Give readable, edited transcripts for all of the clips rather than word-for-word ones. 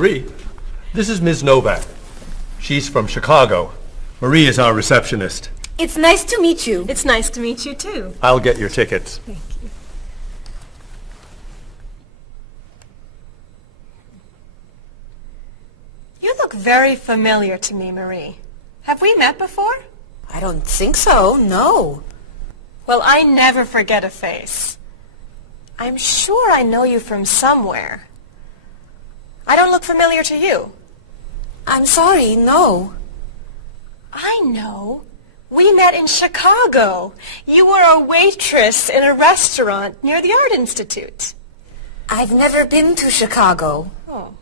Marie, this is Ms. Novak. She's from Chicago. Marie is our receptionist. It's nice to meet you. It's nice to meet you, too. I'll get your tickets. Thank you. You look very familiar to me, Marie. Have we met before? I don't think so, no. Well, I never forget a face. I'm sure I know you from somewhere. I don't look familiar to you. I'm sorry, no. I know. We met in Chicago. You were a waitress in a restaurant near the Art Institute. I've never been to Chicago. Oh.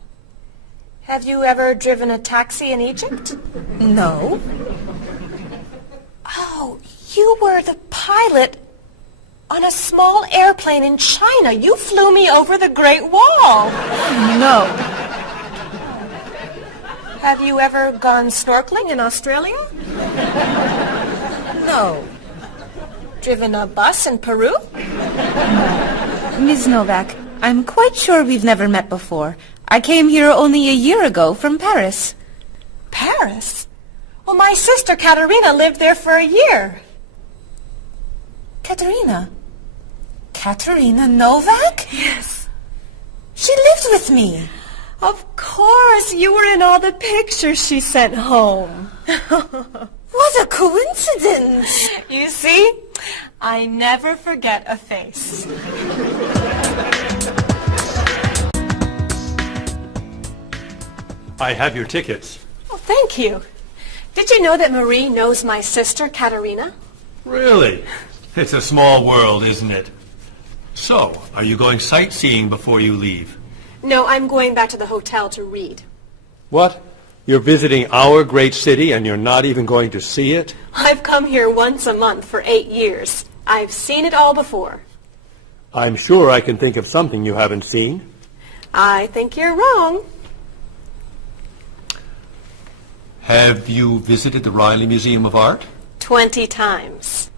Have you ever driven a taxi in Egypt? No. Oh, you were the pilot on a small airplane in China. You flew me over the Great Wall. No. Have you ever gone snorkeling in Australia? No. Driven a bus in Peru? Ms. Novak, I'm quite sure we've never met before. I came here only a year ago from Paris. Paris? Well, my sister Katerina lived there for a year. Katerina? Katerina Novak? Yes. She lived with me. Of course, you were in all the pictures she sent home. What a coincidence. You see, I never forget a face. I have your tickets. Oh, thank you. Did you know that Marie knows my sister Katerina? Really? It's a small world, isn't it? So, are you going sightseeing before you leave? No, I'm going back to the hotel to read. What? You're visiting our great city and you're not even going to see it? I've come here once a month for 8 years. I've seen it all before. I'm sure I can think of something you haven't seen. I think you're wrong. Have you visited the Riley Museum of Art? 20 times.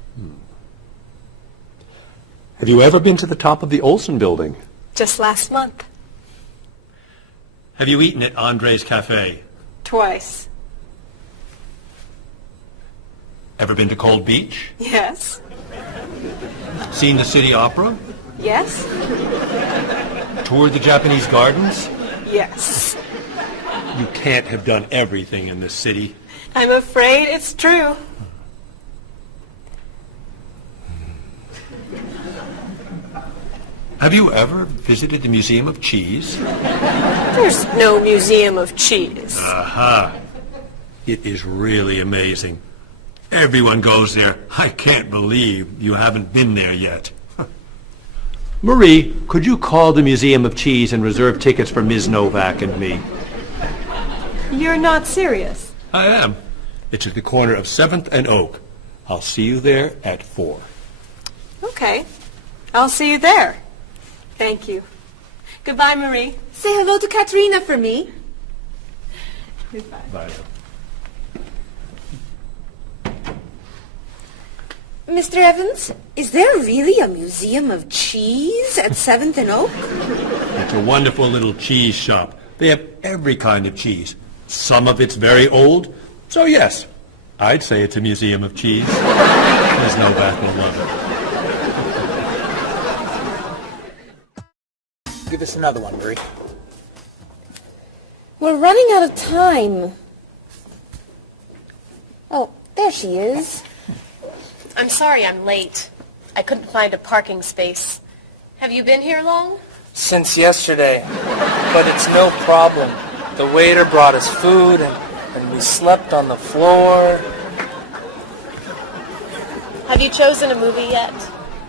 Have you ever been to the top of the Olson Building? Just last month. Have you eaten at Andre's Cafe? Twice. Ever been to Cold Beach? Yes. Seen the City Opera? Yes. Toured the Japanese gardens? Yes. You can't have done everything in this city. I'm afraid it's true. Have you ever visited the Museum of Cheese? There's no museum of cheese. Aha. It is really amazing. Everyone goes there. I can't believe you haven't been there yet. Marie, could you call the Museum of Cheese and reserve tickets for Ms. Novak and me? You're not serious. I am. It's at the corner of 7th and Oak. I'll see you there at 4. Okay. I'll see you there. Thank you. Goodbye, Marie. Say hello to Katerina for me. Goodbye. Bye. Mr. Evans, is there really a museum of cheese at 7th and Oak? It's a wonderful little cheese shop. They have every kind of cheese. Some of it's very old. So yes, I'd say it's a museum of cheese. Ms. Novak will love it. Give us another one, Marie. We're running out of time. Oh, there she is. I'm sorry I'm late. I couldn't find a parking space. Have you been here long? Since yesterday. But it's no problem. The waiter brought us food, and we slept on the floor. Have you chosen a movie yet?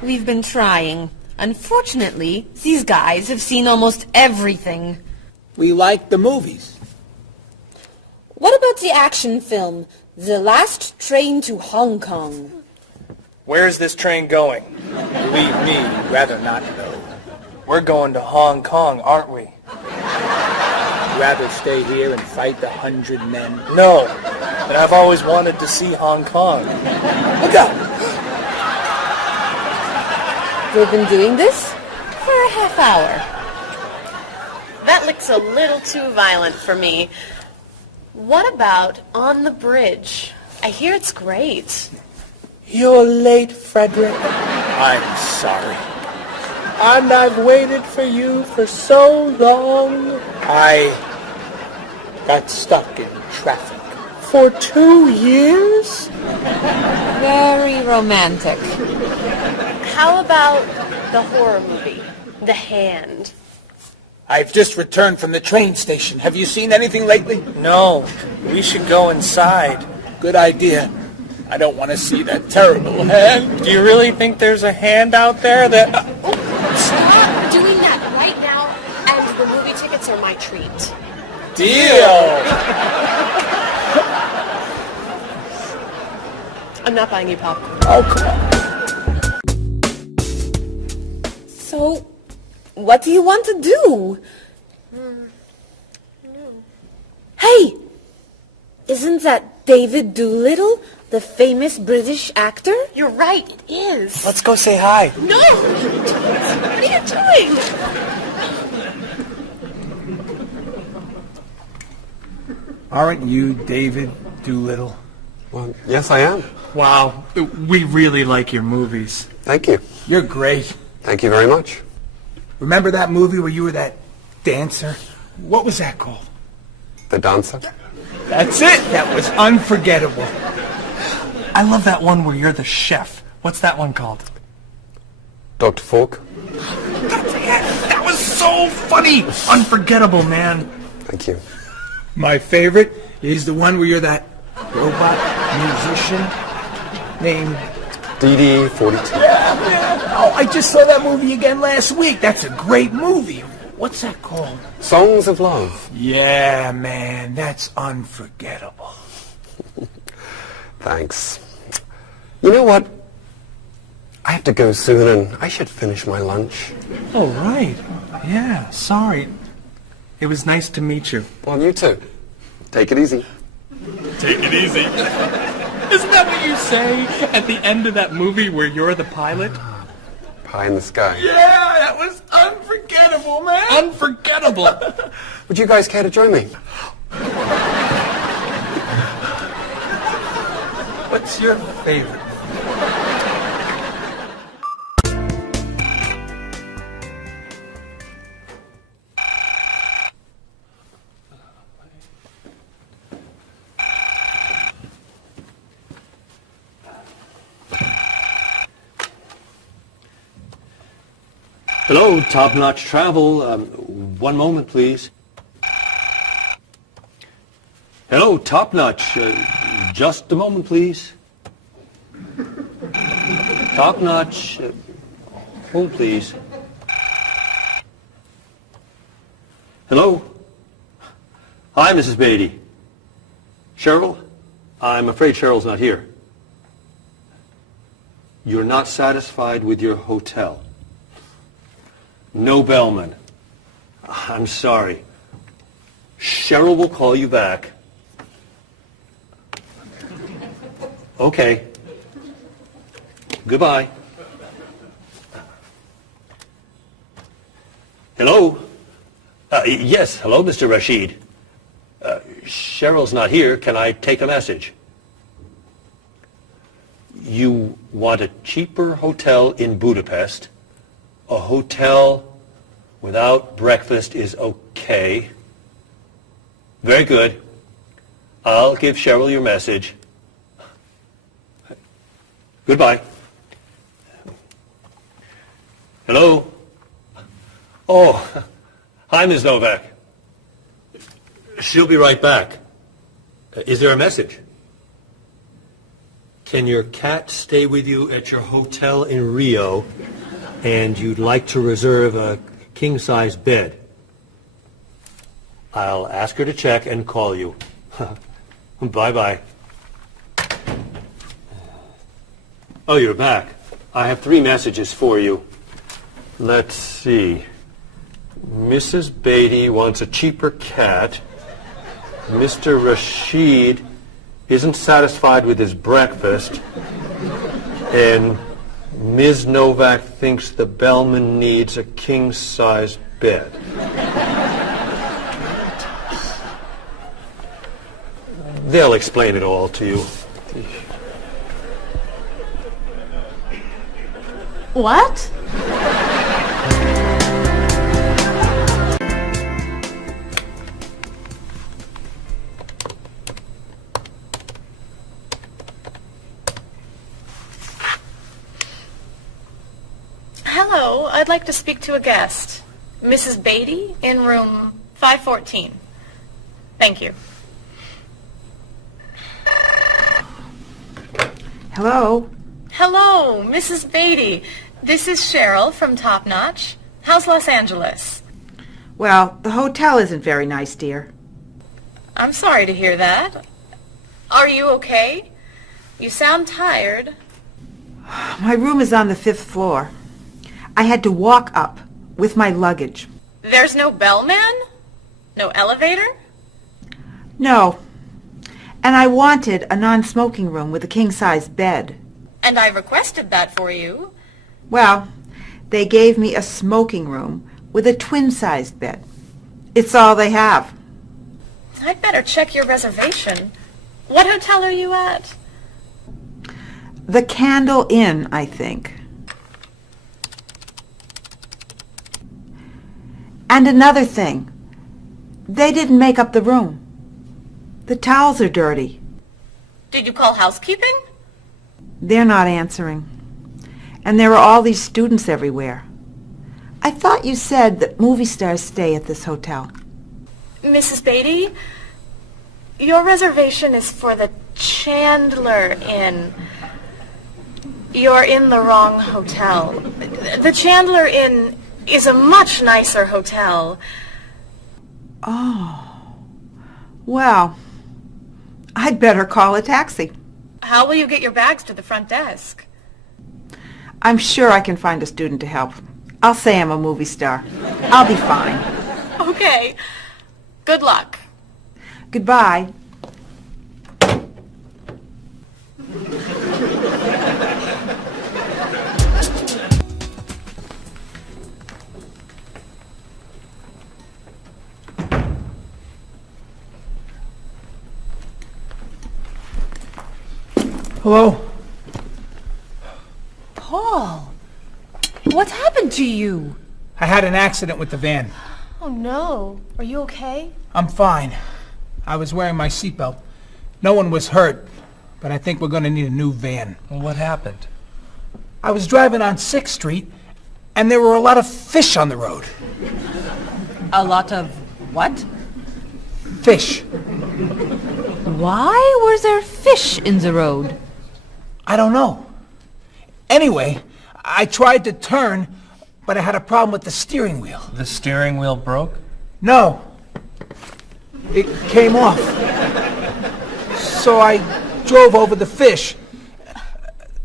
We've been trying. Unfortunately, these guys have seen almost everything. We like the movies. What about the action film, The Last Train to Hong Kong? Where's this train going? Believe me, you'd rather not know. We're going to Hong Kong, aren't we? You'd rather stay here and fight the 100 men? No, but I've always wanted to see Hong Kong. Look out! We've been doing this for a half hour. That That looks a little too violent for me. What about On the Bridge? I hear it's great. You're late, Frederick. I'm sorry. And I've waited for you for so long. I got stuck in traffic for 2 years. Very romantic. How about the horror movie, The Hand? I've just returned from the train station. Have you seen anything lately? No, we should go inside. Good idea. I don't want to see that terrible hand. Do you really think there's a hand out there that... Stop doing that right now, and the movie tickets are my treat. Deal! I'm not buying you popcorn. Oh, come on. So, what do you want to do? Hey! Isn't that David Doolittle, the famous British actor? You're right, it is. Let's go say hi. No! What are you doing? Aren't you David Doolittle? Well, yes, I am. Wow, we really like your movies. Thank you. You're great. Thank you very much. Remember that movie where you were that dancer? What was that called? The Dancer? That's it. That was unforgettable. I love that one where you're the chef. What's that one called? Dr. Falk? That was so funny! Unforgettable, man. Thank you. My favorite is the one where you're that robot musician named... DD-42. Oh, I just saw that movie again last week. That's a great movie. What's that called? Songs of Love. Yeah, man, that's unforgettable. Thanks. You know what? I have to go soon, and I should finish my lunch. Oh, right. Yeah, sorry. It was nice to meet you. Well, you too. Take it easy. Take it easy. Isn't that what you say at the end of that movie where you're the pilot? Pie in the sky. Yeah, that was unforgettable, man. Unforgettable. Would you guys care to join me? What's your favorite? Hello, Top Notch Travel. One moment, please. Hello, Top Notch. Just a moment, please. Top Notch. Hold, please. Hello? Hi, Mrs. Beatty. Cheryl? I'm afraid Cheryl's not here. You're not satisfied with your hotel? No bellman. I'm sorry. Cheryl will call you back. Okay. Goodbye. Hello? Yes, hello, Mr. Rashid. Cheryl's not here. Can I take a message? You want a cheaper hotel in Budapest? A hotel without breakfast is okay. Very good. I'll give Cheryl your message. Goodbye. Hello? Oh, hi, Ms. Novak. She'll be right back. Is there a message? Can your cat stay with you at your hotel in Rio, and you'd like to reserve a king-size bed? I'll ask her to check and call you. Bye-bye. Oh, you're back. I have 3 messages for you. Let's see. Mrs. Beatty wants a cheaper cat. Mr. Rashid isn't satisfied with his breakfast. And Ms. Novak thinks the bellman needs a king-size bed. They'll explain it all to you. What? Hello, I'd like to speak to a guest. Mrs. Beatty in room 514. Thank you. Hello? Hello, Mrs. Beatty. This is Cheryl from Top Notch. How's Los Angeles? Well, the hotel isn't very nice, dear. I'm sorry to hear that. Are you okay? You sound tired. My room is on the 5th floor. I had to walk up with my luggage. There's no bellman? No elevator? No. And I wanted a non-smoking room with a king-size bed. And I requested that for you. Well, they gave me a smoking room with a twin-sized bed. It's all they have. I'd better check your reservation. What hotel are you at? The Candle Inn, I think. And another thing. They didn't make up the room. The towels are dirty. Did you call housekeeping? They're not answering. And there are all these students everywhere. I thought you said that movie stars stay at this hotel. Mrs. Beatty, your reservation is for the Chandler Inn. You're in the wrong hotel. The Chandler Inn is a much nicer hotel. Oh. Well, I'd better call a taxi. How will you get your bags to the front desk? I'm sure I can find a student to help. I'll say I'm a movie star. I'll be fine. Okay. Good luck. Goodbye. Hello? Paul, what happened to you? I had an accident with the van. Oh no. Are you okay? I'm fine. I was wearing my seatbelt. No one was hurt, but I think we're going to need a new van. What happened? I was driving on 6th Street, and there were a lot of fish on the road. A lot of what? Fish. Why was there fish in the road? I don't know. Anyway, I tried to turn, but I had a problem with the steering wheel. The steering wheel broke? No. It came off. So I drove over the fish.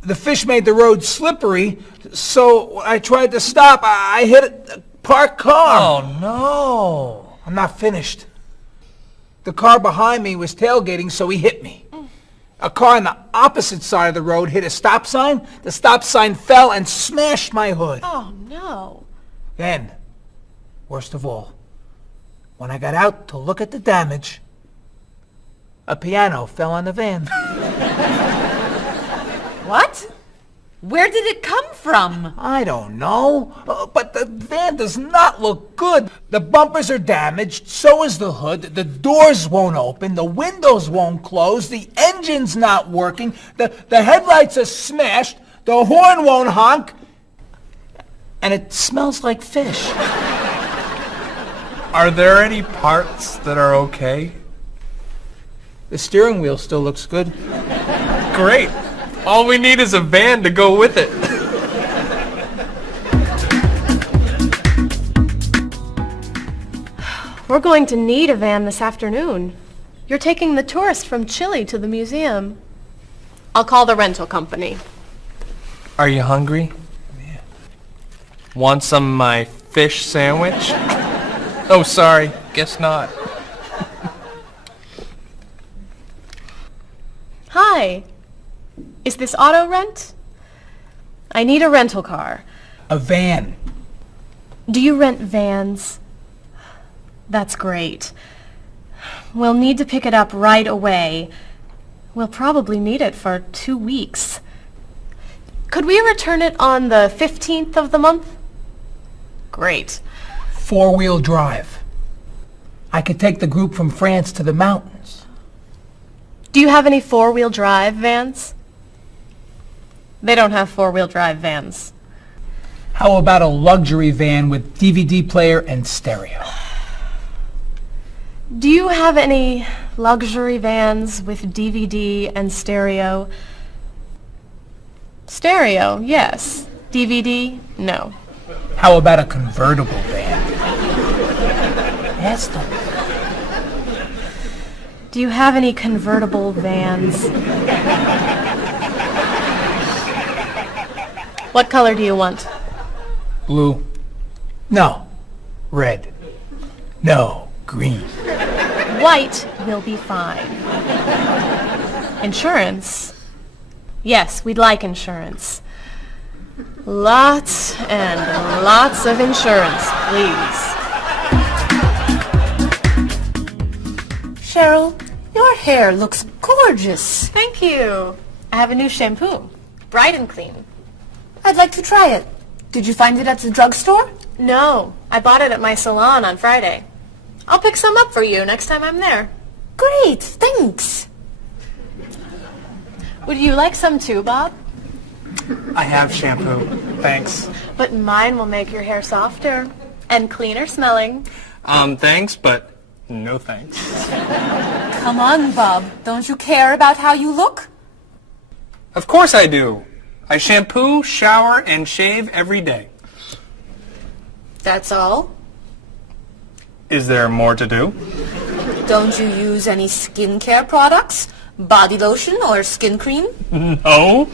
The fish made the road slippery, so I tried to stop. I hit a parked car. Oh, no. I'm not finished. The car behind me was tailgating, so he hit me. A car on the opposite side of the road hit a stop sign. The stop sign fell and smashed my hood. Oh no. Then, worst of all, when I got out to look at the damage, a piano fell on the van. What? Where did it come from? I don't know, but the van does not look good. The bumpers are damaged, so is the hood, the doors won't open, the windows won't close, the engine's not working, the headlights are smashed, the horn won't honk, and it smells like fish. Are there any parts that are okay? The steering wheel still looks good. Great. All we need is a van to go with it. We're going to need a van this afternoon. You're taking the tourist from Chile to the museum. I'll call the rental company. Are you hungry? Yeah. Want some of my fish sandwich? Oh, sorry. Guess not. Hi. Is this auto rent? I need a rental car. A van. Do you rent vans? That's great. We'll need to pick it up right away. We'll probably need it for 2 weeks. Could we return it on the 15th of the month? Great. 4-wheel drive. I could take the group from France to the mountains. Do you have any 4-wheel drive vans? They don't have 4-wheel drive vans. How about a luxury van with DVD player and stereo? Do you have any luxury vans with DVD and stereo? Stereo, yes. DVD, no. How about a convertible van? Ask them. Do you have any convertible vans? What color do you want? Blue. No. Red. No. Green. White will be fine. Insurance? Yes, we'd like insurance. Lots and lots of insurance, please. Cheryl, your hair looks gorgeous. Thank you. I have a new shampoo. Bright and clean. I'd like to try it. Did you find it at the drugstore? No, I bought it at my salon on Friday. I'll pick some up for you next time I'm there. Great, thanks. Would you like some too, Bob? I have shampoo. Thanks. But mine will make your hair softer and cleaner smelling. Thanks, but no thanks. Come on, Bob. Don't you care about how you look? Of course I do. I shampoo, shower, and shave every day. That's all? Is there more to do? Don't you use any skincare products? Body lotion or skin cream? No.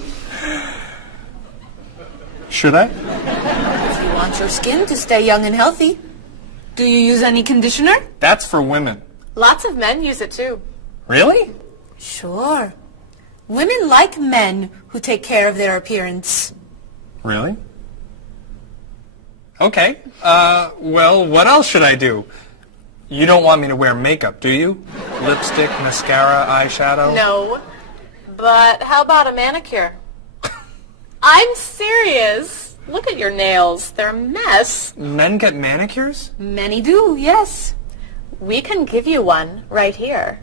Should I? If you want your skin to stay young and healthy. Do you use any conditioner? That's for women. Lots of men use it too. Really? Sure. Women like men who take care of their appearance. Really? Okay. Well, what else should I do? You don't want me to wear makeup, do you? Lipstick, mascara, eyeshadow? No. But how about a manicure? I'm serious. Look at your nails. They're a mess. Men get manicures? Many do, yes. We can give you one right here.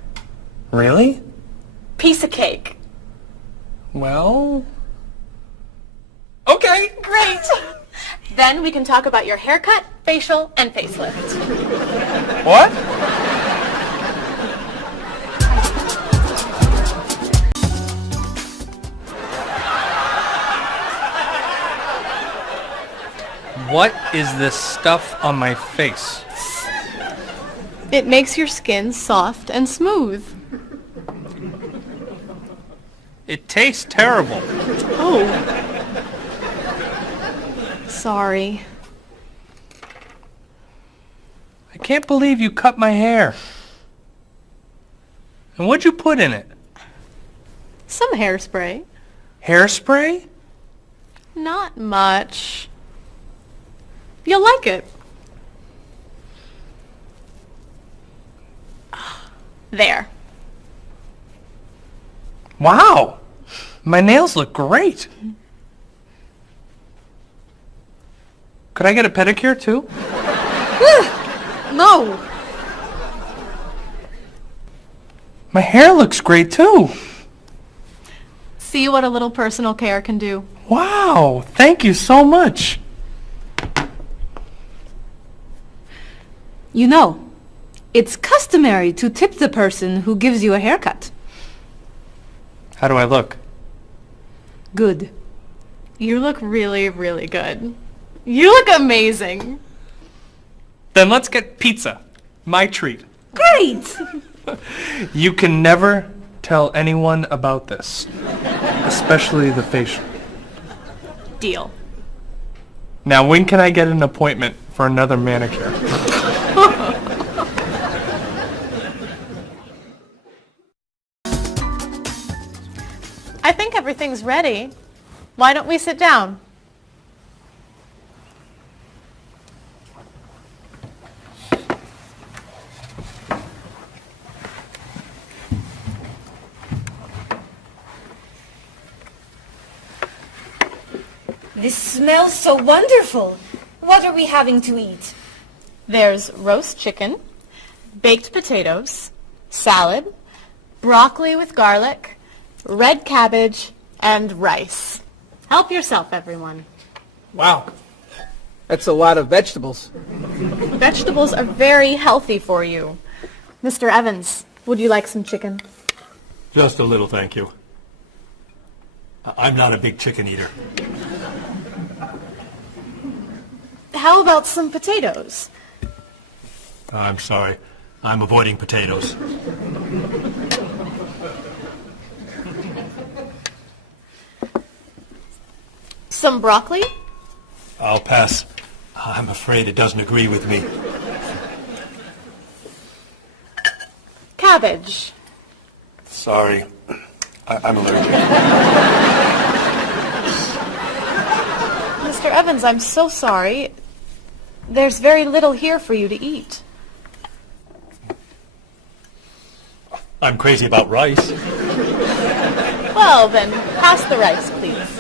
Really? Piece of cake. Well... Okay. Great. Then we can talk about your haircut, facial, and facelift. What? What is this stuff on my face? It makes your skin soft and smooth. It tastes terrible. Oh. Sorry. I can't believe you cut my hair. And what'd you put in it? Some hairspray. Hairspray? Not much. You'll like it. There. Wow! My nails look great. Could I get a pedicure too? No. My hair looks great too. See what a little personal care can do. Wow! Thank you so much. You know, it's customary to tip the person who gives you a haircut. How do I look? Good. You look really, really good. You look amazing. Then let's get pizza. My treat. Great! You can never tell anyone about this. Especially the facial. Deal. Now, when can I get an appointment for another manicure? I think everything's ready. Why don't we sit down? This smells so wonderful. What are we having to eat? There's roast chicken, baked potatoes, salad, broccoli with garlic, red cabbage, and rice. Help yourself, everyone. Wow. That's a lot of vegetables. Vegetables are very healthy for you. Mr. Evans, would you like some chicken? Just a little, thank you. I'm not a big chicken eater. How about some potatoes? I'm sorry. I'm avoiding potatoes. Some broccoli? I'll pass. I'm afraid it doesn't agree with me. Cabbage. Sorry. I'm allergic. Mr. Evans, I'm so sorry. There's very little here for you to eat. I'm crazy about rice. Well, then, pass the rice, please.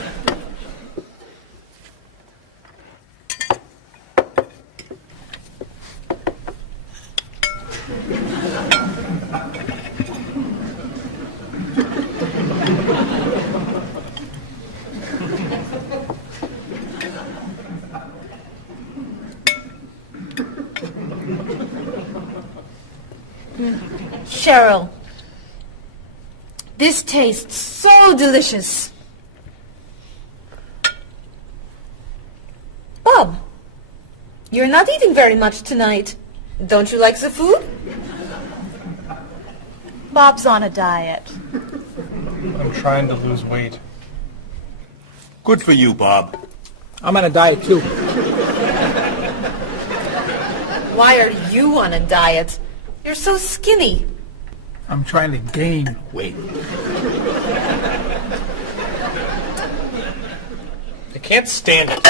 Cheryl, this tastes so delicious. Bob, you're not eating very much tonight. Don't you like the food? Bob's on a diet. I'm trying to lose weight. Good for you, Bob. I'm on a diet too. Why are you on a diet? You're so skinny. I'm trying to gain weight. I can't stand it.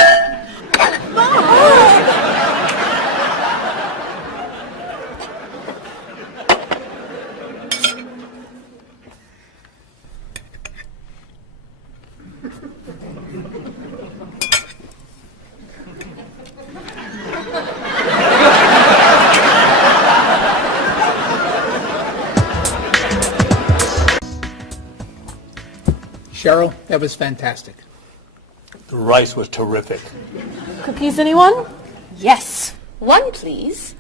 Cheryl, that was fantastic. The rice was terrific. Cookies, anyone? Yes. One, please.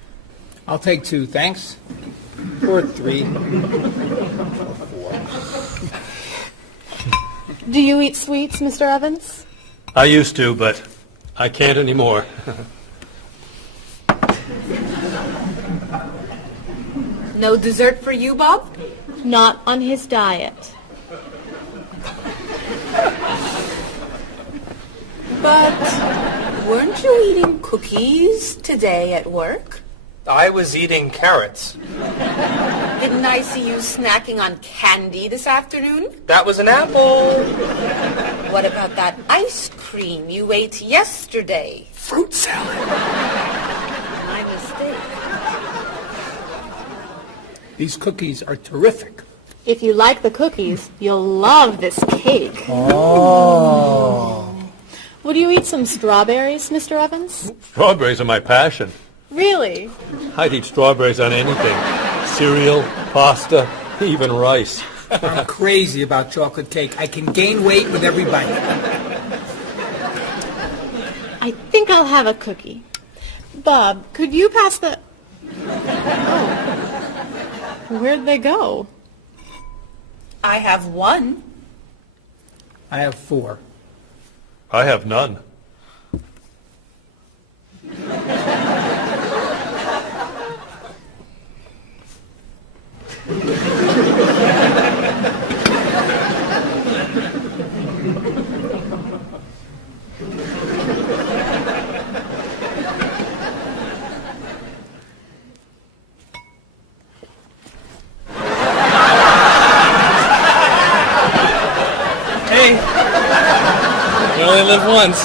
I'll take 2, thanks. Or 3. Do you eat sweets, Mr. Evans? I used to, but I can't anymore. No dessert for you, Bob? Not on his diet. But weren't you eating cookies today at work? I was eating carrots. Didn't I see you snacking on candy this afternoon? That was an apple. What about that ice cream you ate yesterday? Fruit salad. My mistake. These cookies are terrific. If you like the cookies, you'll love this cake. Oh. Would you eat some strawberries, Mr. Evans? Strawberries are my passion. Really? I'd eat strawberries on anything. Cereal, pasta, even rice. I'm crazy about chocolate cake. I can gain weight with every bite. I think I'll have a cookie. Bob, could you pass the... Oh. Where'd they go? I have one. I have 4. I have none. Hey, you only live once.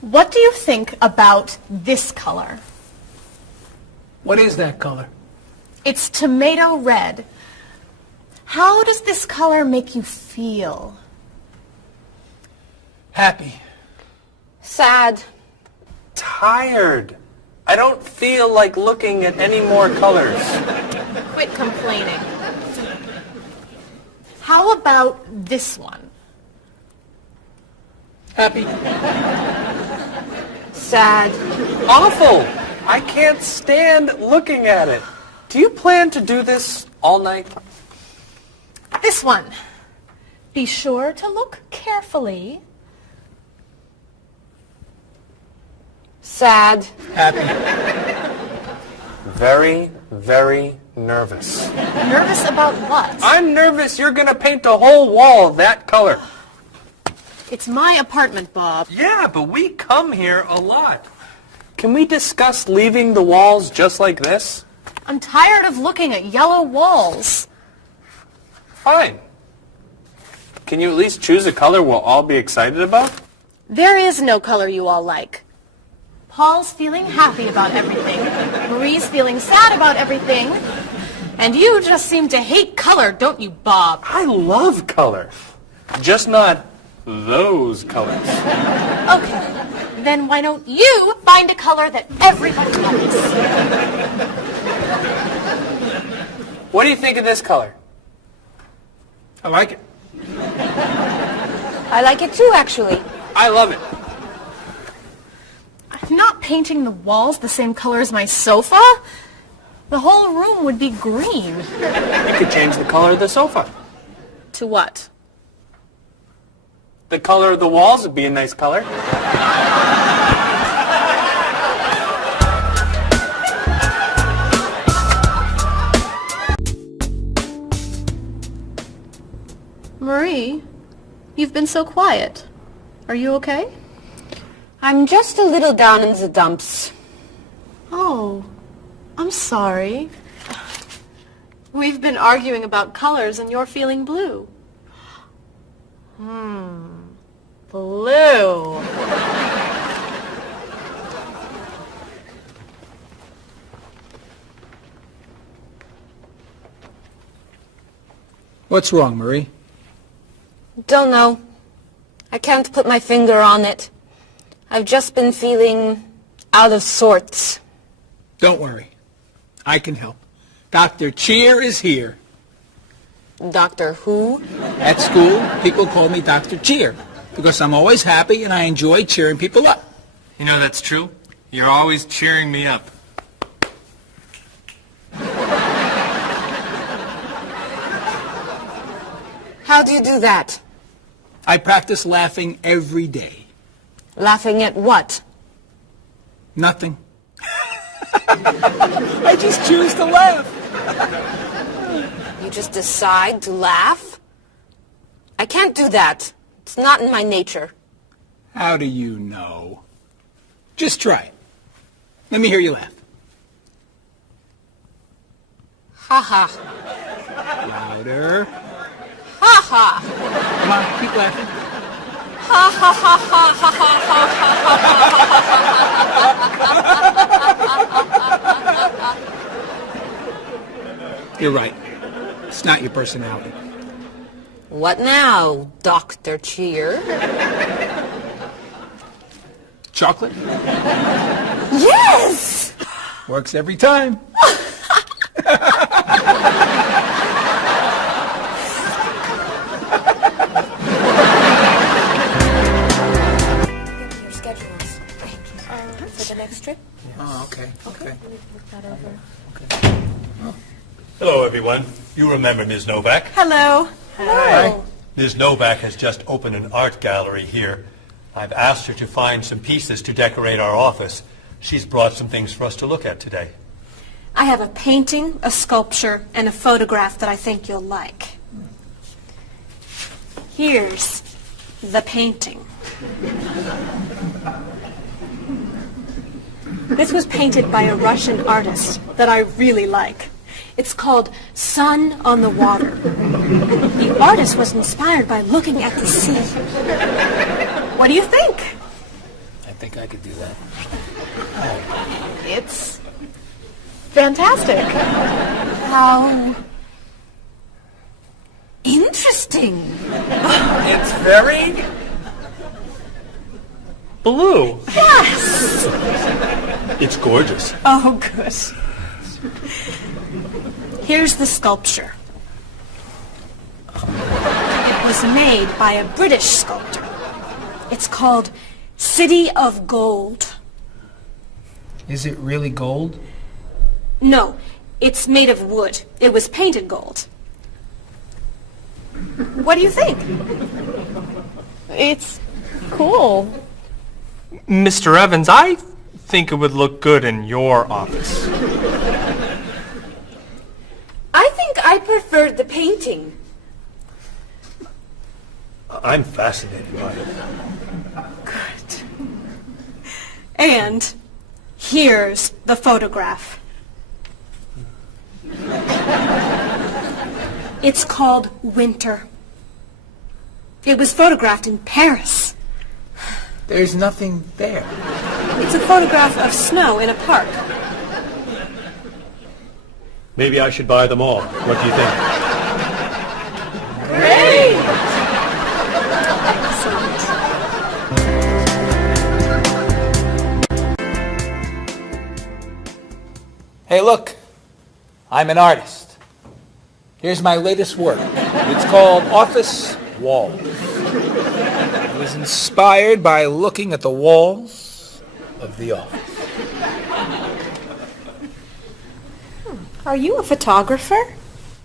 What do you think about this color? What is that color? It's tomato red. How does this color make you feel? Happy. Sad. Tired. I don't feel like looking at any more colors. Quit complaining. How about this one? Happy. Sad. Awful. I can't stand looking at it. Do you plan to do this all night? This one. Be sure to look carefully. Sad. Happy. Very, very nervous. Nervous about what? I'm nervous you're going to paint a whole wall that color. It's my apartment, Bob. Yeah, but we come here a lot. Can we discuss leaving the walls just like this? I'm tired of looking at yellow walls. Fine. Can you at least choose a color we'll all be excited about? There is no color you all like. Paul's feeling happy about everything. Marie's feeling sad about everything. And you just seem to hate color, don't you, Bob? I love color. Just not those colors. Okay, then why don't you find a color that everybody likes? What do you think of this color? I like it. I like it too, actually. I love it. I'm not painting the walls the same color as my sofa. The whole room would be green. You could change the color of the sofa. To what? The color of the walls would be a nice color. Marie, you've been so quiet. Are you okay? I'm just a little down in the dumps. Oh, I'm sorry. We've been arguing about colors and you're feeling blue. Blue. What's wrong, Marie? Don't know. I can't put my finger on it. I've just been feeling out of sorts. Don't worry. I can help. Dr. Cheer is here. Doctor who? At school, people call me Dr. Cheer because I'm always happy and I enjoy cheering people up. You know that's true. You're always cheering me up. How do you do that? I practice laughing every day. Laughing at what? Nothing. I just choose to laugh. You just decide to laugh? I can't do that. It's not in my nature. How do you know? Just try it. Let me hear you laugh. Ha ha. Louder. Ha ha. Come on, keep laughing. Ha ha ha ha ha ha ha. You're right. It's not your personality. What now, Dr. Cheer? Chocolate? Yes! Works every time. Your schedules for the next trip. Oh, okay. Okay. Look that over. Hello, everyone. You remember Ms. Novak? Hello. Hello. Ms. Novak has just opened an art gallery here. I've asked her to find some pieces to decorate our office. She's brought some things for us to look at today. I have a painting, a sculpture, and a photograph that I think you'll like. Here's the painting. This was painted by a Russian artist that I really like. It's called Sun on the Water. The artist was inspired by looking at the sea. What do you think? I think I could do that. It's fantastic. How interesting. It's very Blue. Yes. It's gorgeous. Oh, good. Here's the sculpture. It was made by a British sculptor. It's called City of Gold. Is it really gold? No, it's made of wood. It was painted gold. What do you think? It's cool. Mr. Evans, I think it would look good in your office. I think I preferred the painting. I'm fascinated by it. Good. And here's the photograph. It's called Winter. It was photographed in Paris. There's nothing there. It's a photograph of snow in a park. Maybe I should buy them all. What do you think? Great! Hey, look. I'm an artist. Here's my latest work. It's called Office Walls. It was inspired by looking at the walls of the office. Are you a photographer?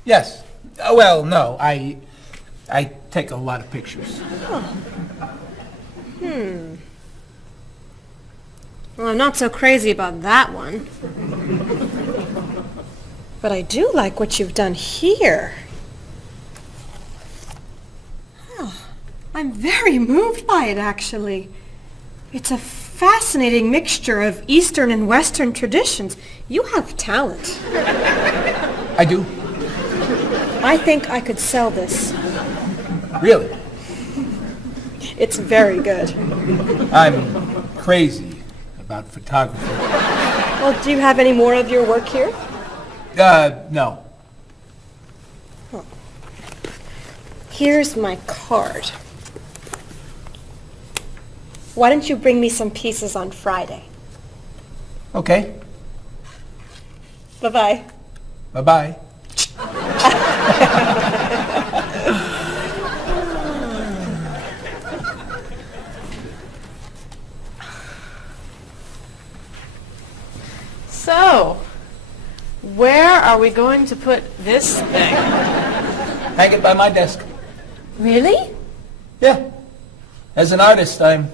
Yes. Well, no. I take a lot of pictures. Well, I'm not so crazy about that one. But I do like what you've done here. Oh, I'm very moved by it, actually. It's a fascinating mixture of Eastern and Western traditions. You have talent. I do. I think I could sell this. Really? It's very good. I'm crazy about photography. Well, do you have any more of your work here? No. Here's my card. Why don't you bring me some pieces on Friday? Okay. Bye-bye. Bye-bye. So, where are we going to put this thing? Hang it by my desk. Really? Yeah. As an artist, I'm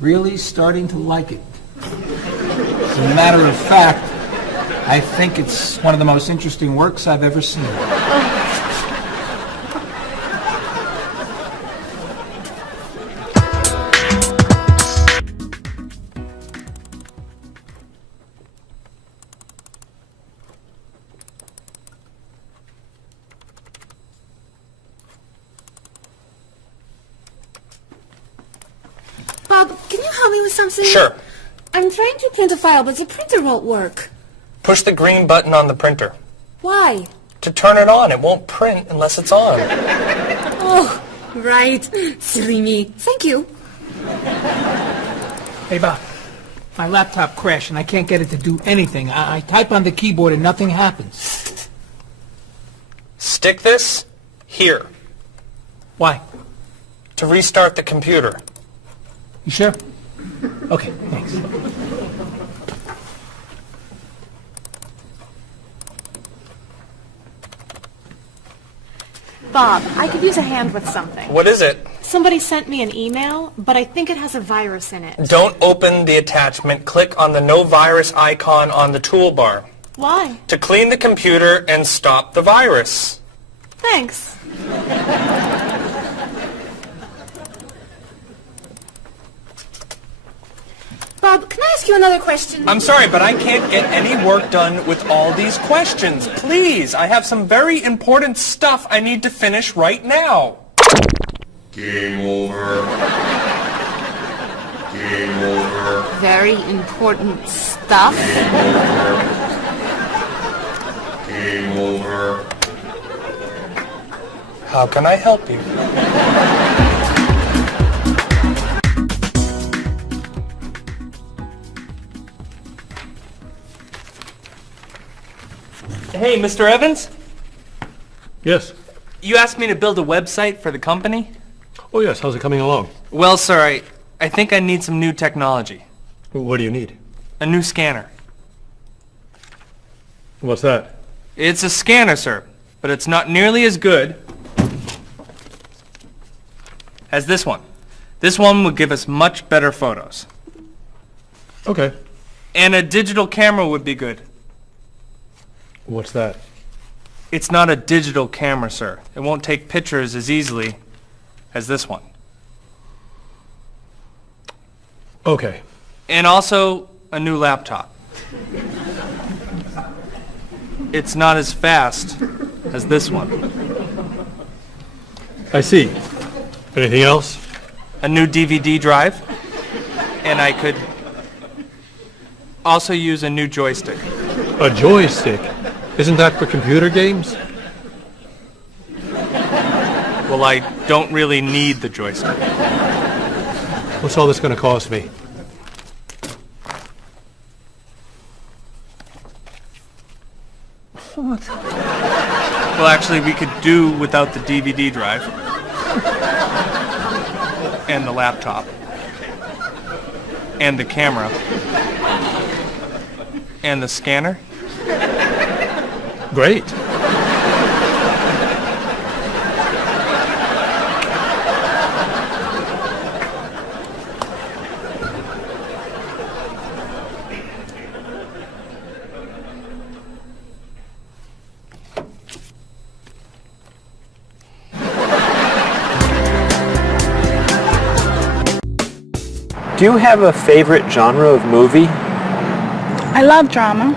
really starting to like it. As a matter of fact, I think it's one of the most interesting works I've ever seen. Bob, can you help me with something? Sure. I'm trying to print a file, but the printer won't work. Push the green button on the printer. Why? To turn it on. It won't print unless it's on. Oh, right. Silly me. Thank you. Hey, Bob. My laptop crashed and I can't get it to do anything. I type on the keyboard and nothing happens. Stick this here Why? to restart the computer. You sure? Okay, thanks. Bob, I could use a hand with something. What is it? Somebody sent me an email, but I think it has a virus in it. Don't open the attachment. Click on the no virus icon on the toolbar Why? to clean the computer and stop the virus. Thanks. Bob, can I ask you another question? I'm sorry, but I can't get any work done with all these questions. Please, I have some very important stuff I need to finish right now. Game over. Game over. very important stuff. Game over. How can I help you? Hey, Mr. Evans? Yes. You asked me to build a website for the company? Oh, yes. How's it coming along? Well, sir, I think I need some new technology. What do you need? A new scanner. What's that? It's a scanner, sir, but it's not nearly as good as this one. This one will give us much better photos. Okay. And a digital camera would be good. What's that? It's not a digital camera, sir. It won't take pictures as easily as this one. Okay. And also a new laptop. It's not as fast as this one. I see. Anything else? A new DVD drive. And I could also use a new joystick. A joystick? Isn't that for computer games? Well, I don't really need the joystick. What's all this going to cost me? What? Well, actually, we could do without the DVD drive. And the laptop. And the camera. And the scanner. Great. Do you have a favorite genre of movie? I love drama.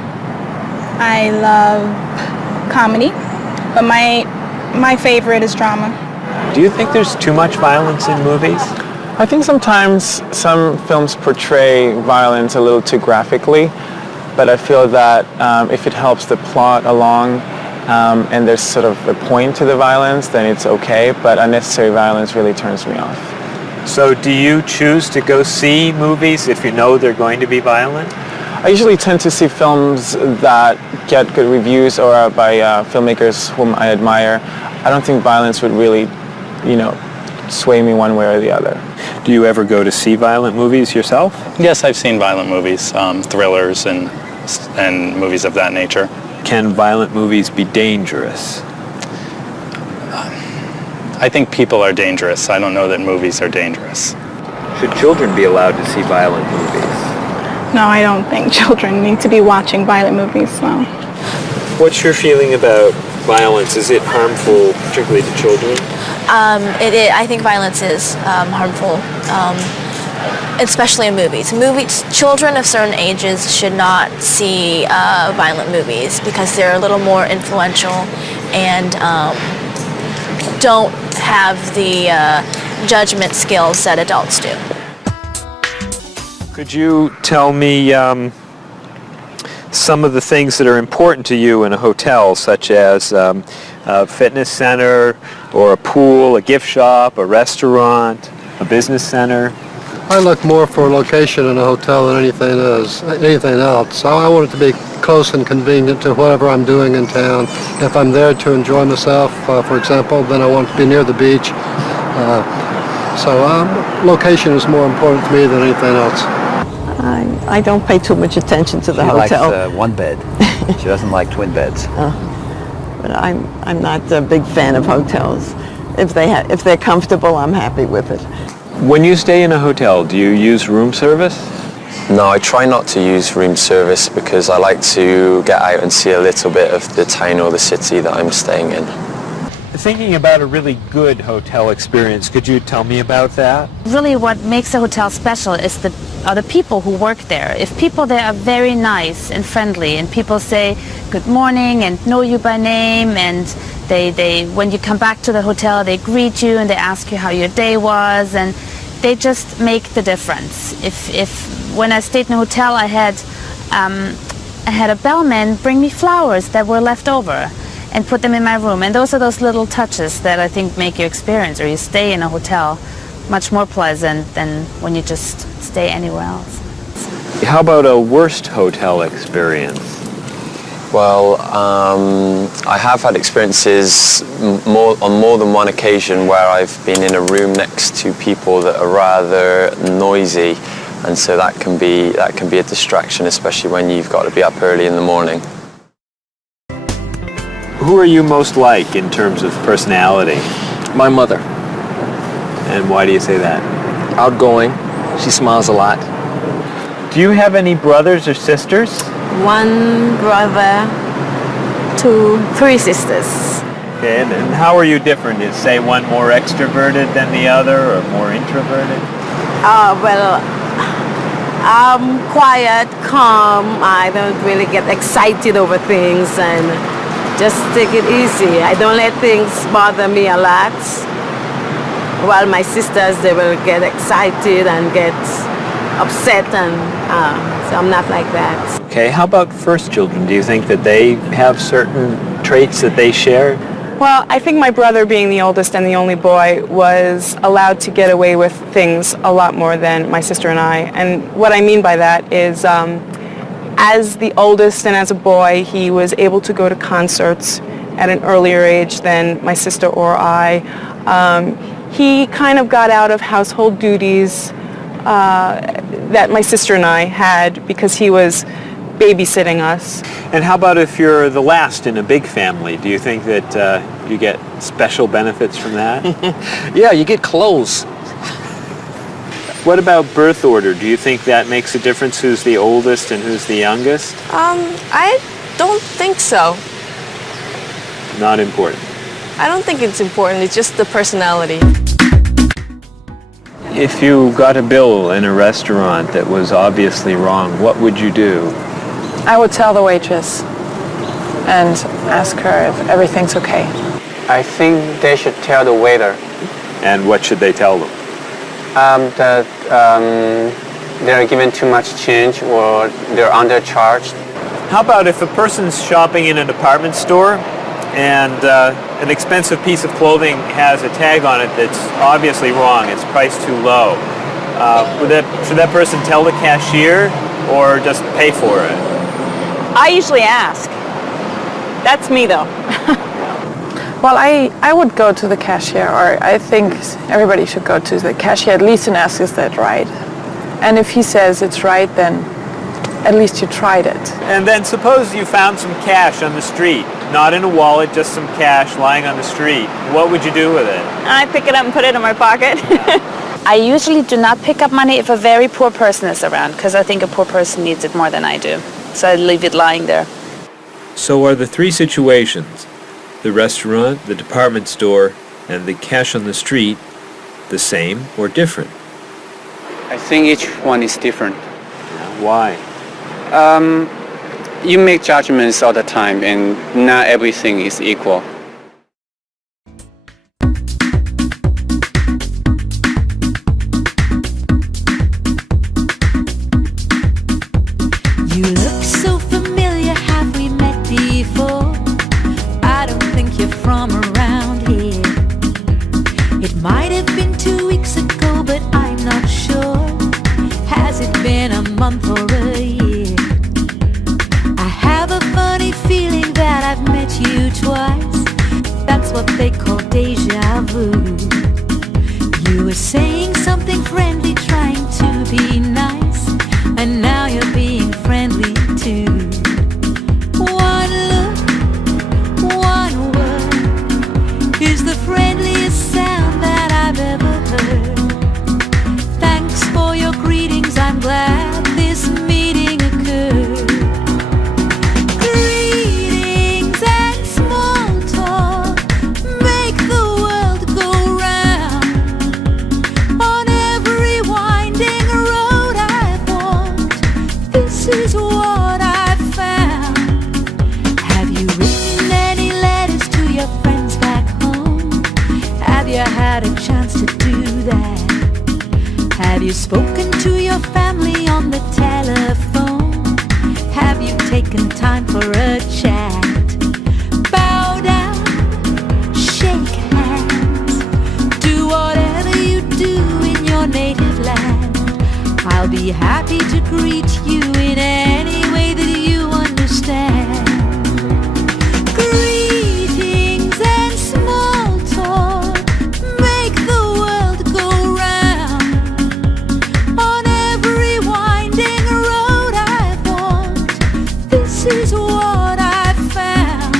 I love comedy, but my favorite is drama. Do you think there's too much violence in movies? I think sometimes some films portray violence a little too graphically, but I feel that if it helps the plot along and there's sort of a point to the violence, then it's okay, but unnecessary violence really turns me off. So do you choose to go see movies if you know they're going to be violent? I usually tend to see films that get good reviews or are by filmmakers whom I admire. I don't think violence would really, sway me one way or the other. Do you ever go to see violent movies yourself? Yes, I've seen violent movies, thrillers and movies of that nature. Can violent movies be dangerous? I think people are dangerous. I don't know that movies are dangerous. Should children be allowed to see violent movies? No, I don't think children need to be watching violent movies, no. What's your feeling about violence? Is it harmful, particularly to children? I think violence is harmful, especially in movies. Children of certain ages should not see violent movies because they're a little more influential and don't have the judgment skills that adults do. Could you tell me some of the things that are important to you in a hotel, such as a fitness center, or a pool, a gift shop, a restaurant, a business center? I look more for a location in a hotel than anything else. I want it to be close and convenient to whatever I'm doing in town. If I'm there to enjoy myself, for example, then I want to be near the beach. So location is more important to me than anything else. I don't pay too much attention to the hotel. She likes one bed. She doesn't like twin beds. But I'm not a big fan of hotels. If they're comfortable, I'm happy with it. When you stay in a hotel, do you use room service? No, I try not to use room service because I like to get out and see a little bit of the town or the city that I'm staying in. Thinking about a really good hotel experience, could you tell me about that? Really what makes a hotel special is are the people who work there. If people there are very nice and friendly and people say good morning and know you by name, and they when you come back to the hotel they greet you and they ask you how your day was, and they just make the difference. If when I stayed in a hotel, I had a bellman bring me flowers that were left over and put them in my room. And those are those little touches that I think make your experience, or you stay in a hotel, much more pleasant than when you just stay anywhere else. How about a worst hotel experience? Well, I have had experiences on more than one occasion where I've been in a room next to people that are rather noisy, and so that can be a distraction, especially when you've got to be up early in the morning. Who are you most like in terms of personality? My mother. And why do you say that? Outgoing. She smiles a lot. Do you have any brothers or sisters? One brother, 3 sisters. Okay, and how are you different? Is, say, one more extroverted than the other, or more introverted? Well, I'm quiet, calm. I don't really get excited over things and just take it easy. I don't let things bother me a lot. While my sisters, they will get excited and get upset, and so I'm not like that. Okay, how about first children? Do you think that they have certain traits that they share? Well, I think my brother, being the oldest and the only boy, was allowed to get away with things a lot more than my sister and I. And what I mean by that is, as the oldest and as a boy, he was able to go to concerts at an earlier age than my sister or I. He kind of got out of household duties that my sister and I had because he was babysitting us. And how about if you're the last in a big family? Do you think that you get special benefits from that? Yeah, you get clothes. What about birth order? Do you think that makes a difference who's the oldest and who's the youngest? I don't think so. Not important. I don't think it's important. It's just the personality. If you got a bill in a restaurant that was obviously wrong, what would you do? I would tell the waitress and ask her if everything's okay. I think they should tell the waiter. And what should they tell them? That they're given too much change or they're undercharged. How about if a person's shopping in a department store and an expensive piece of clothing has a tag on it that's obviously wrong, it's priced too low. Should that person tell the cashier or just pay for it? I usually ask. That's me though. Well, I would go to the cashier, or I think everybody should go to the cashier at least and ask, is that right? And if he says it's right, then at least you tried it. And then suppose you found some cash on the street, not in a wallet, just some cash lying on the street. What would you do with it? I pick it up and put it in my pocket. I usually do not pick up money if a very poor person is around, because I think a poor person needs it more than I do. So I leave it lying there. So are the 3 situations, the restaurant, the department store, and the cash on the street, the same or different? I think each one is different. Why? You make judgments all the time, and not everything is equal. You look so familiar, have we met before? I don't think you're from around here. It might have been 2 weeks ago, but I'm not sure. Has it been a month or a year? I have a funny feeling that I've met you twice. That's what they call deja vu. You were saying something friendly, trying to be nice, and now you're being friendly too. One look, one word is the friendliest sound that I've ever heard. Thanks for your greetings, I'm glad this meeting occurred. Greetings and small talk make the world go round. On every winding road I've walked, this is what I've found. Have you written any letters to your friends back home? Have you had a chance to do that? Have Have you spoken to your family on the telephone? Have you taken time for a chat? Bow down, shake hands, do whatever you do in your native land. I'll be happy to greet you in any way that you understand. Greetings and small talk make the world go round. On every winding road I've walked, this is what I've found.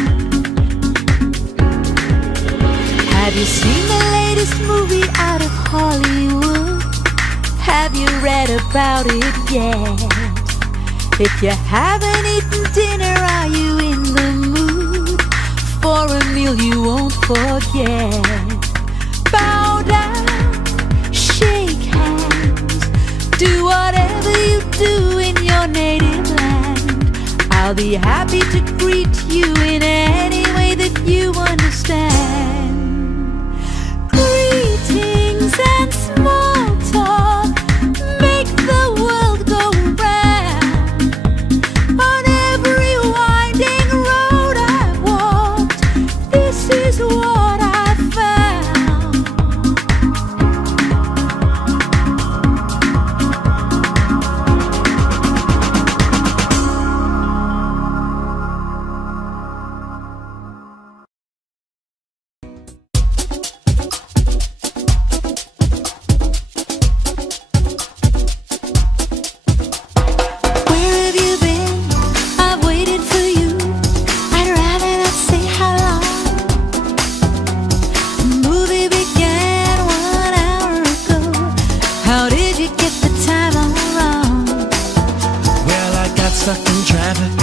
Have you seen the latest movie out of Hollywood? Have you read about it yet? If you haven't eaten dinner, are you in the mood for a meal you won't forget? Bow down, shake hands, do whatever you do in your native land. I'll be happy to greet you in any way that you understand. Greetings and small talk make the world go round. On every winding road I've walked, this is what I've found. Where have you been? I've waited for you. I'd rather not say how long. The movie began 1 hour ago. How did you get the time all wrong? Well, I got stuck in traffic,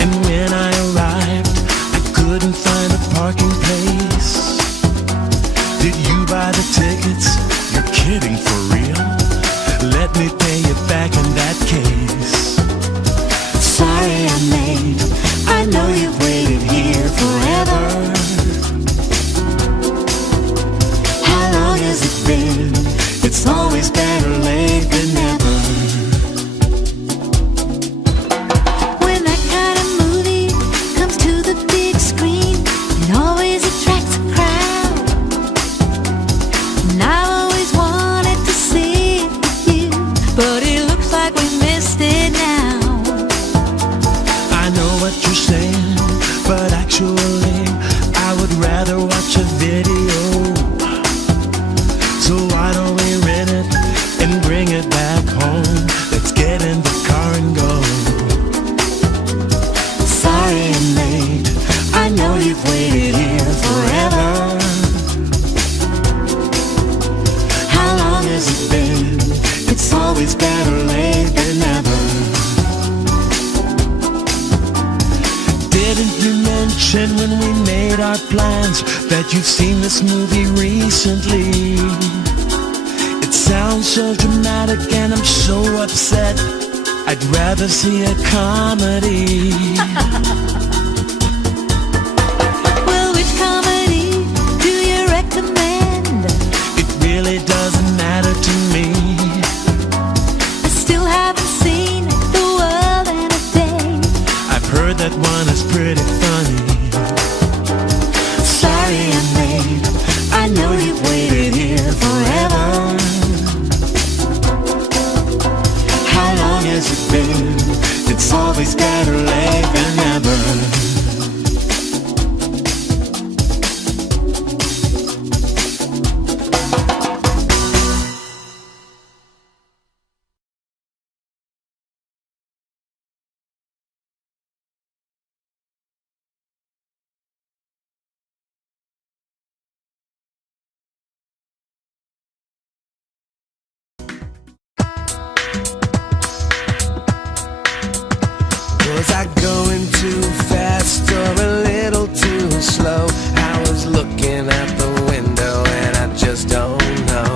and when I arrived, I couldn't find a parking place. Did you buy the tickets? You're kidding, for real? Let me pay you back in that case. Sorry I'm late. I know you've waited here forever. How long has it been? It's always better late than never. When that kind of movie comes to the big screen, it always attracts a crowd. And I always wanted to see it with you, but it looks like we missed it now. I know what you're saying, but actually, I would rather watch a video. So why don't we rent it and bring it back home? Let's get in the car and go. Sorry I'm late. I know you've waited here forever. How long has it been? It's always better late than never. Didn't you mention when we made our plans that you've seen this movie recently? It sounds so dramatic and I'm so upset. I'd rather see a comedy. Well, which comedy do you recommend? It really doesn't matter to me. I still haven't seen The World and a Day. I've heard that one is pretty funny. Sorry I'm late. I know you've waited here forever. How long has it been? It's always better late than never. Was I going too fast or a little too slow? I was looking out the window and I just don't know.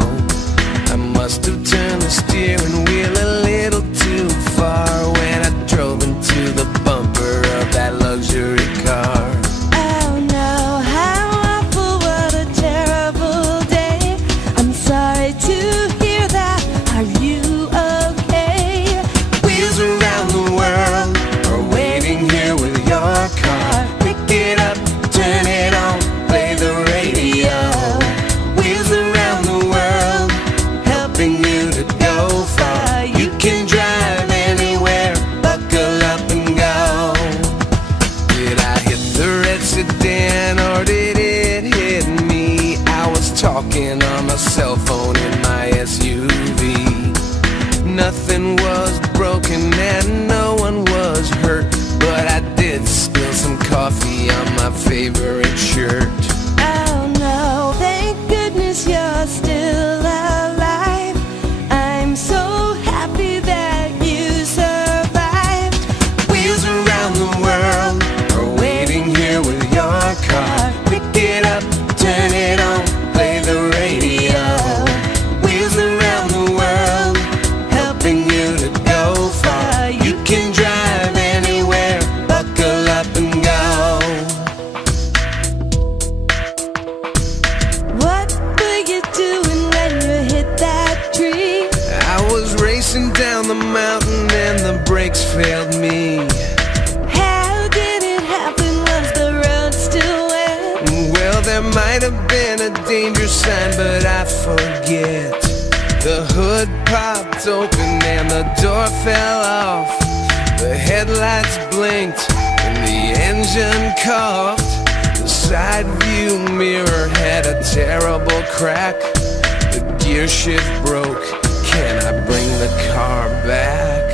I must have turned the steering wheel a little too far when I drove into the bumper of that luxury car. Oh no, how awful, what a terrible day. I'm sorry to hear that. Are you failed me. How did it happen? Was the road still wet? Well, there might have been a danger sign, but I forget. The hood popped open and the door fell off. The headlights blinked and the engine coughed. The side view mirror had a terrible crack. The gear shift broke. Can I bring the car back?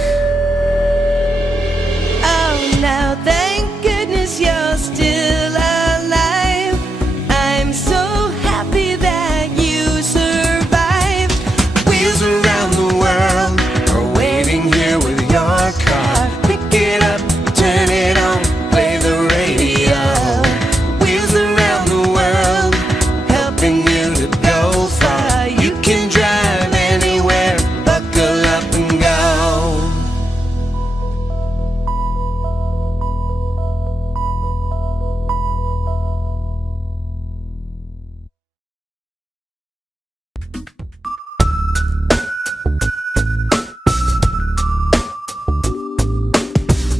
Oh no, thank goodness you're still alive. I'm so happy that you survived. Wheels around the world are waiting here with your car. Pick it up, turn it on, play the radio. Wheels around the world, helping you to go far. You can drive anywhere, buckle up and go.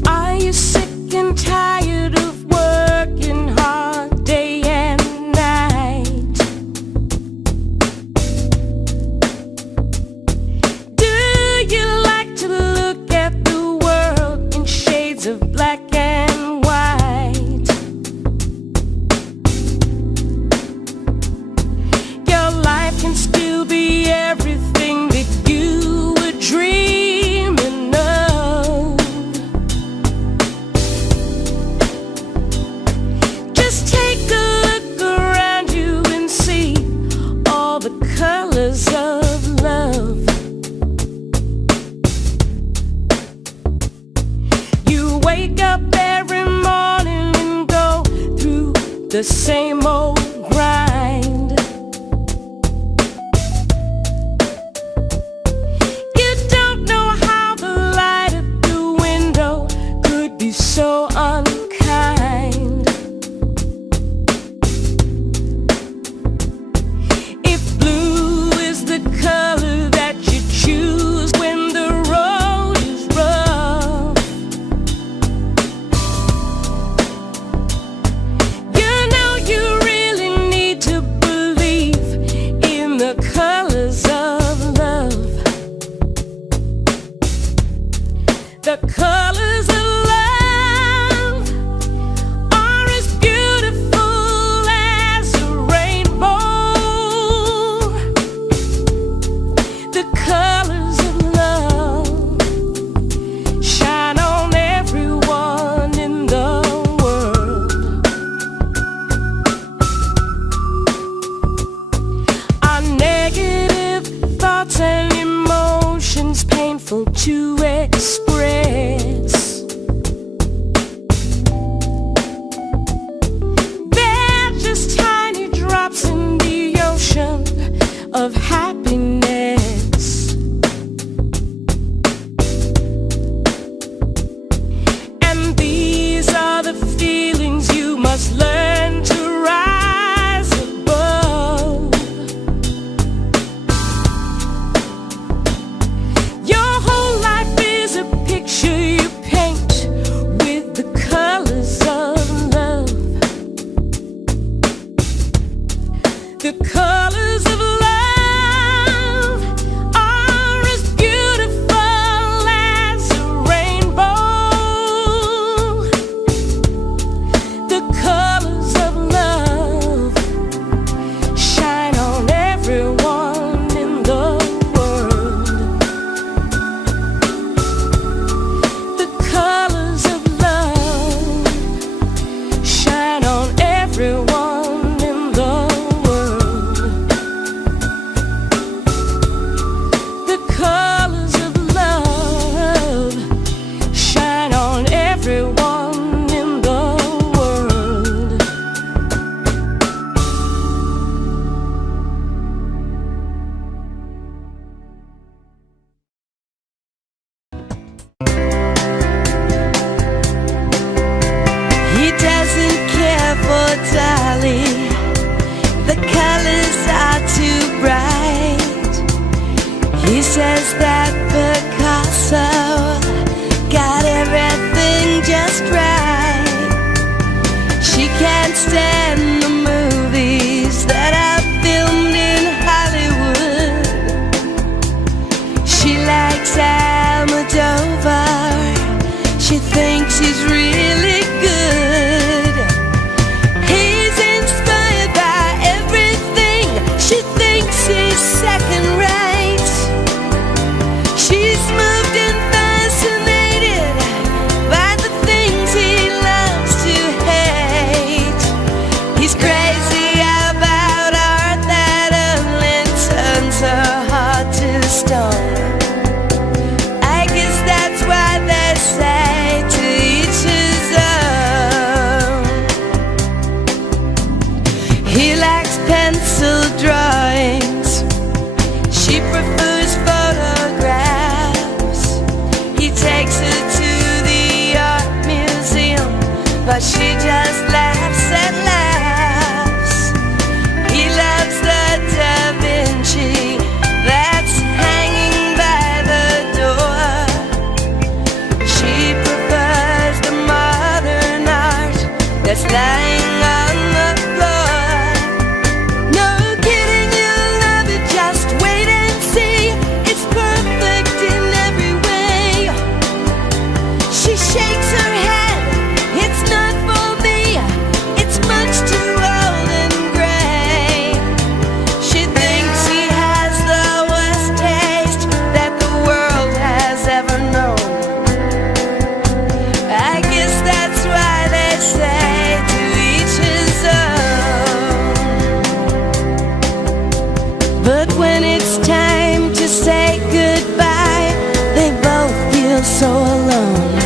Are you sick and tired of working hard day and night? Do you like to look at the world in shades of black and white? Your life can still be everything that you were dreaming of. Just take a look around you and see all the colors of love. You wake up every morning and go through the same old grind. You don't know how the light at the window could be so unkind. If blue is the color that you choose when the road is rough, you know you really need to believe in the colors of love. The colors of love are as beautiful as a rainbow. The colors of love shine on everyone in the world. Our negative thoughts and emotions painful to express. They're just tiny drops in the ocean of happiness. And these are the feelings you must learn to rise above. Your whole life is a picture you paint with the colors of love. The colors of love are as beautiful as a rainbow. The colors of love shine on everyone in the world. The colors of love shine on everyone in the world. The colors of love shine on everyone in the world. He doesn't care for Dolly. The colors are too bright. He says that Picasso got She thinks he's really good. He's inspired by everything. She thinks he's second rate. She's moved and fascinated by the things he loves to hate. He's crazy about art that only turns her heart to stone. I guess that's why they say to each his own. He likes pencil drawings. She prefers photographs. He takes her to the art museum, but she just laughs and laughs. He loves the Da Vinci that's hanging by the door. She prefers the modern art that's lying on the floor. No kidding, you'll love it, just wait and see. It's perfect in every way. She shakes her head, it's not for me. It's much too old and gray. She thinks he has the worst taste that the world has ever known. I guess that's why they say to each his own. But when it's time to say goodbye, they both feel so alone.